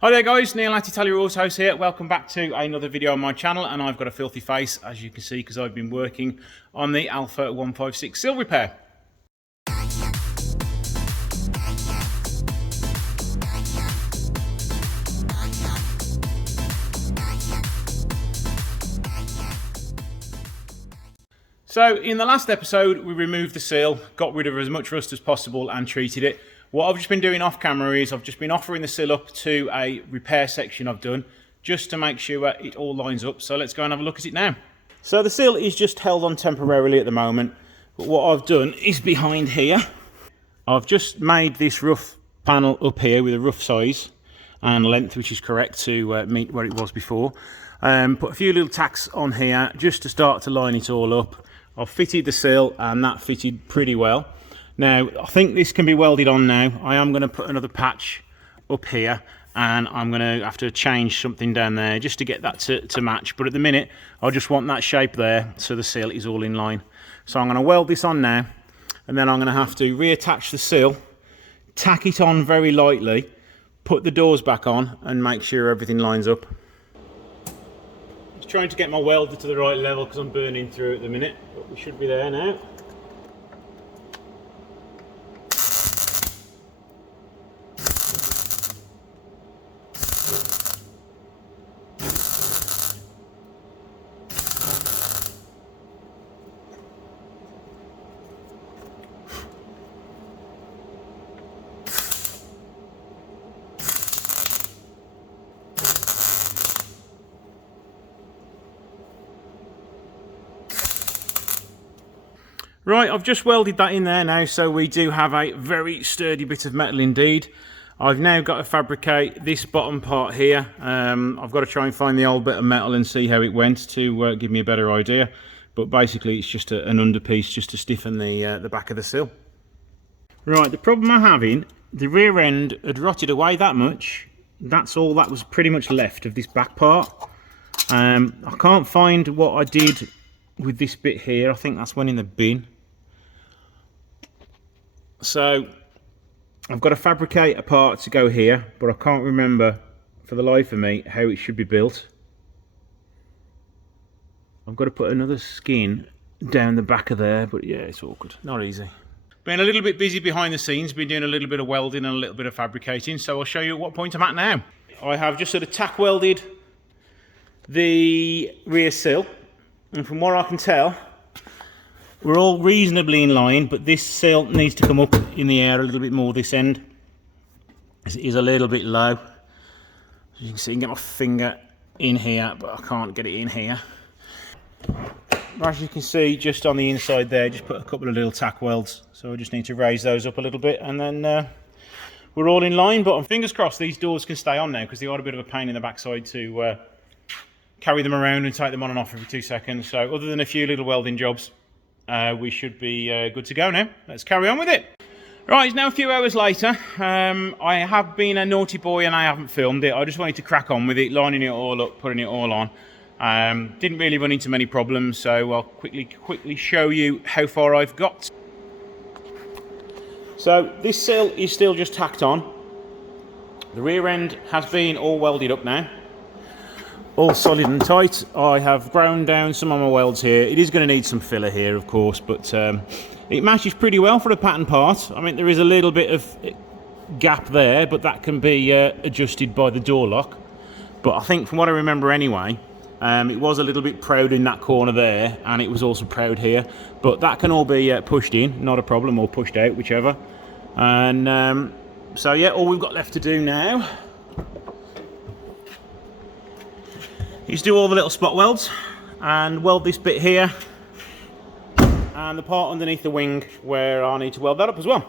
Hi there guys, Neil at Italia Autos here. Welcome back to another video on my channel, and I've got a filthy face as you can see because I've been working on the Alfa 156 Sill repair. So in the last episode we removed the sill, got rid of as much rust as possible and treated it. What I've just been doing off camera is I've just been offering the sill up to a repair section I've done just to make sure it all lines up. So let's go and have a look at it now. So the sill is just held on temporarily at the moment, but what I've done is behind here, I've just made this rough panel up here with a rough size and length which is correct to meet where it was before. Put a few little tacks on here just to start to line it all up. I've fitted the sill and that fitted pretty well. Now, I think this can be welded on now. I am going to put another patch up here and I'm going to have to change something down there just to get that to match. But at the minute, I just want that shape there so the sill is all in line. So I'm going to weld this on now and then I'm going to have to reattach the sill, tack it on very lightly, put the doors back on and make sure everything lines up. Just trying to get my welder to the right level because I'm burning through at the minute, but we should be there now. Right, I've just welded that in there now, so we do have a very sturdy bit of metal indeed. I've now got to fabricate this bottom part here. I've got to try and find the old bit of metal and see how it went to give me a better idea. But basically it's just an underpiece just to stiffen the back of the sill. Right, the problem I'm having, the rear end had rotted away that much. That's all that was pretty much left of this back part. I can't find what I did with this bit here. I think that's one in the bin. So I've got to fabricate a part to go here, but I can't remember for the life of me how it should be built. I've got to put another skin down the back of there, but yeah, it's awkward, not easy. Been a little bit busy behind the scenes, been doing a little bit of welding and a little bit of fabricating, so I'll show you at what point I'm at now. I have just sort of tack welded the rear sill, and from what I can tell, we're all reasonably in line, but this sill needs to come up in the air a little bit more this end. It is a little bit low. As you can see, I can get my finger in here, but I can't get it in here. As you can see, just on the inside there, just put a couple of little tack welds. So I just need to raise those up a little bit, and then we're all in line. But fingers crossed these doors can stay on now, because they are a bit of a pain in the backside to carry them around and take them on and off every 2 seconds. So other than a few little welding jobs, we should be good to go now. Let's carry on with it. Right, it's now a few hours later. I have been a naughty boy and I haven't filmed it. I just wanted to crack on with it, lining it all up, putting it all on. Didn't really run into many problems, so I'll quickly show you how far I've got. So this sill is still just tacked on. The rear end has been all welded up now, all solid and tight. I have ground down some of my welds here. It is going to need some filler here, of course, but it matches pretty well for a pattern part. I mean, there is a little bit of gap there, but that can be adjusted by the door lock. But I think from what I remember anyway, it was a little bit proud in that corner there, and it was also proud here. But that can all be pushed in, not a problem, or pushed out, whichever. And so yeah, all we've got left to do now is do all the little spot welds and weld this bit here and the part underneath the wing where I need to weld that up as well.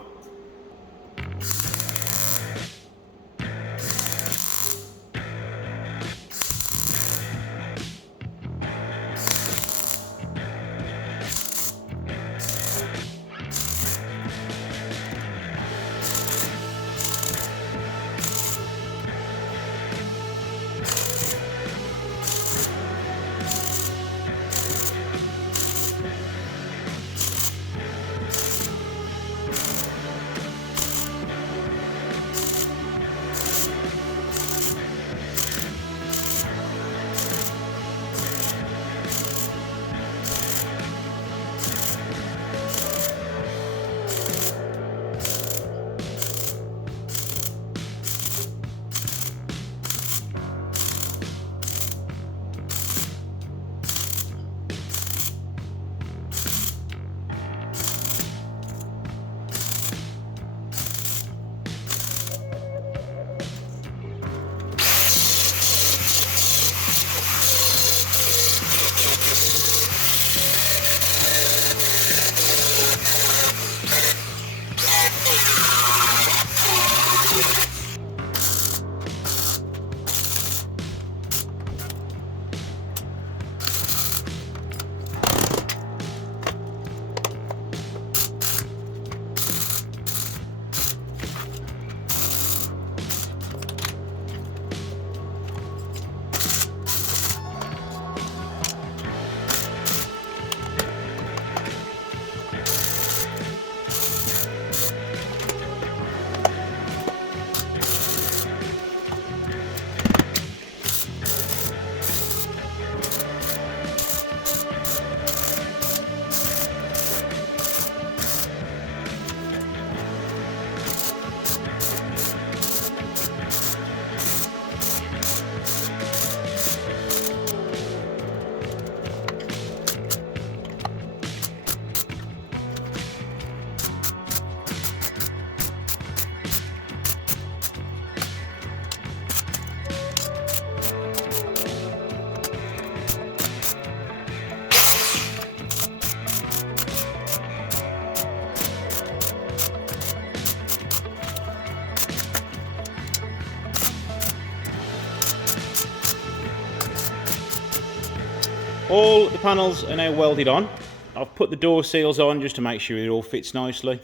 All the panels are now welded on. I've put the door seals on just to make sure it all fits nicely.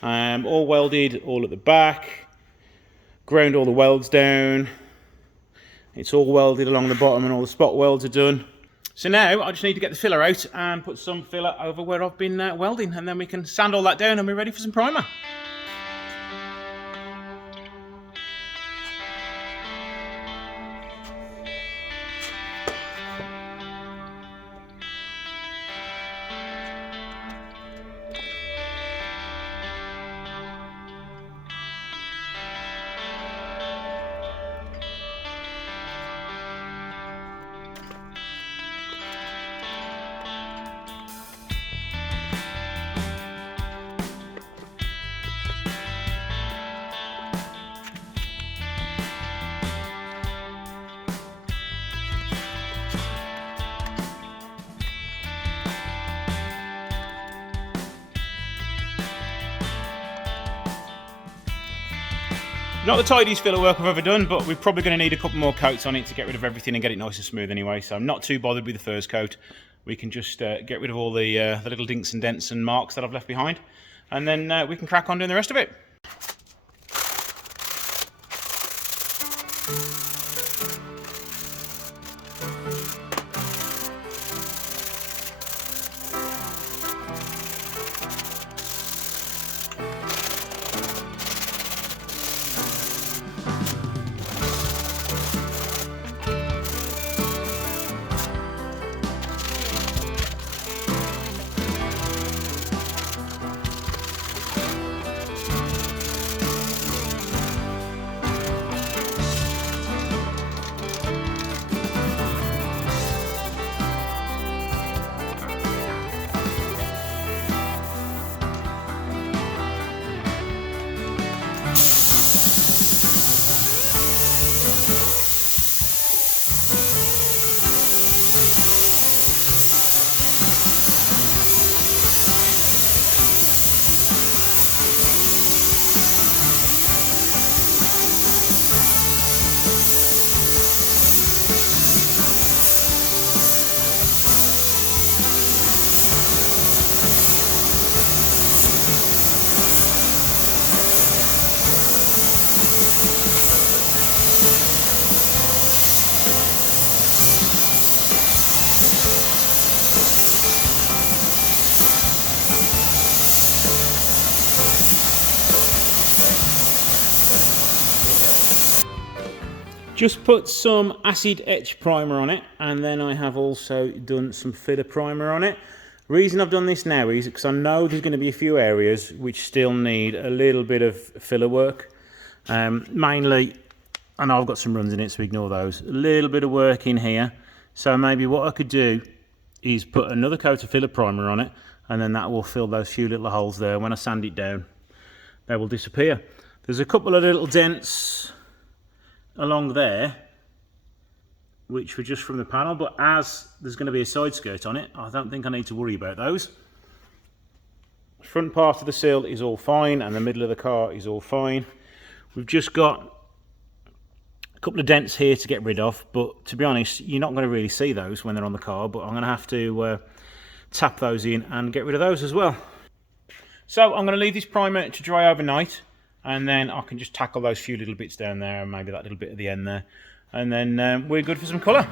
All welded, all at the back. Ground all the welds down. It's all welded along the bottom and all the spot welds are done. So now I just need to get the filler out and put some filler over where I've been welding, and then we can sand all that down and we're ready for some primer. Not the tidiest filler work I've ever done, but we're probably going to need a couple more coats on it to get rid of everything and get it nice and smooth anyway, so I'm not too bothered with the first coat. We can just get rid of all the little dinks and dents and marks that I've left behind, and then we can crack on doing the rest of it. Just put some acid etch primer on it, and then I have also done some filler primer on it. The reason I've done this now is because I know there's going to be a few areas which still need a little bit of filler work. Mainly, I know I've got some runs in it, so ignore those. A little bit of work in here. So maybe what I could do is put another coat of filler primer on it, and then that will fill those few little holes there. When I sand it down, they will disappear. There's a couple of little dents along there which were just from the panel, but as there's going to be a side skirt on it, I don't think I need to worry about those. The front part of the sill is all fine, and the middle of the car is all fine. We've just got a couple of dents here to get rid of, but to be honest, you're not going to really see those when they're on the car, but I'm going to have to tap those in and get rid of those as well. So I'm going to leave this primer to dry overnight, and then I can just tackle those few little bits down there and maybe that little bit at the end there, and then we're good for some colour.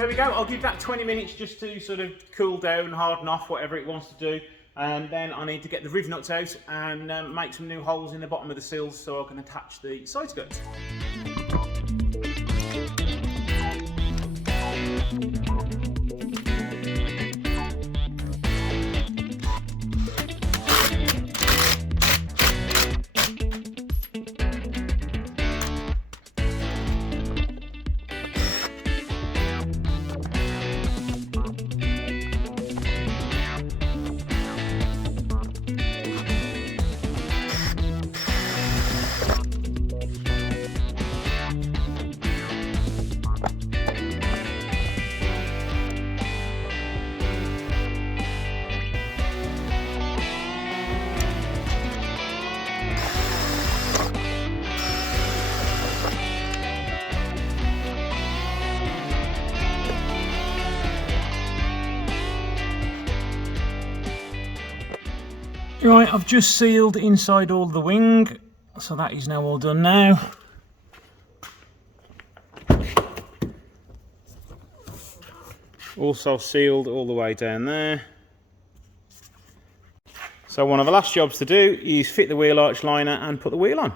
there we go. I'll give that 20 minutes just to sort of cool down, harden off, whatever it wants to do. And then I need to get the riv nuts out and make some new holes in the bottom of the sills so I can attach the side skirts. Right, I've just sealed inside all the wing, so that is now all done now. Also sealed all the way down there. So one of the last jobs to do is fit the wheel arch liner and put the wheel on.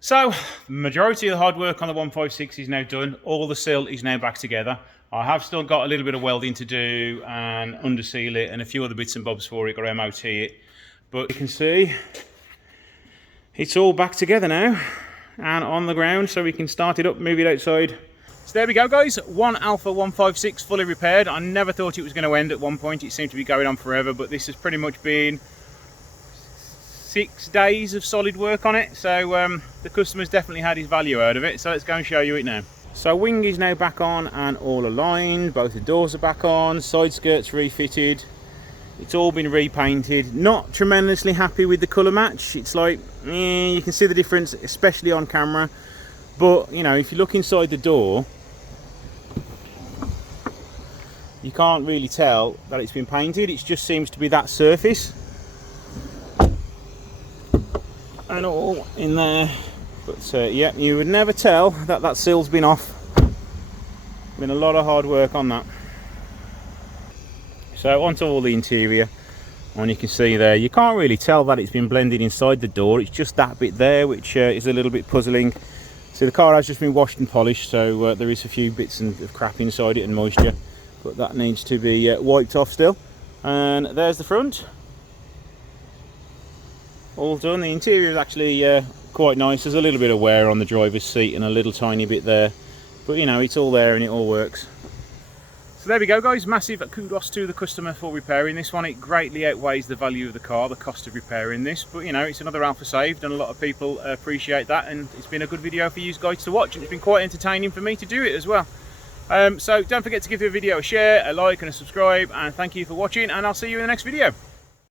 So, the majority of the hard work on the 156 is now done. All the sill is now back together. I have still got a little bit of welding to do and underseal it and a few other bits and bobs for it, got to MOT it. But you can see it's all back together now and on the ground, so we can start it up, move it outside. So there we go, guys. One Alfa 156 fully repaired. I never thought it was going to end at one point. It seemed to be going on forever, but this has pretty much been 6 days of solid work on it, so the customer's definitely had his value out of it. So let's go and show you it now. So wing is now back on and all aligned, both the doors are back on, side skirts refitted, it's all been repainted. Not tremendously happy with the colour match. It's like, you can see the difference, especially on camera, but you know, if you look inside the door, you can't really tell that it's been painted. It just seems to be that surface and all in there, but yeah, you would never tell that that sill's been off. Been a lot of hard work on that. So onto all the interior, and you can see there, you can't really tell that it's been blended inside the door. It's just that bit there which is a little bit puzzling. So the car has just been washed and polished, so there is a few bits of crap inside it and moisture, but that needs to be wiped off still. And there's the front, all done. The interior is actually quite nice. There's a little bit of wear on the driver's seat and a little tiny bit there, but you know, it's all there and it all works. So there we go, guys. Massive kudos to the customer for repairing this one. It greatly outweighs the value of the car, the cost of repairing this, but you know, it's another Alfa saved and a lot of people appreciate that, and it's been a good video for you guys to watch, and it's been quite entertaining for me to do it as well. So don't forget to give the video a share, a like and a subscribe, and thank you for watching, and I'll see you in the next video.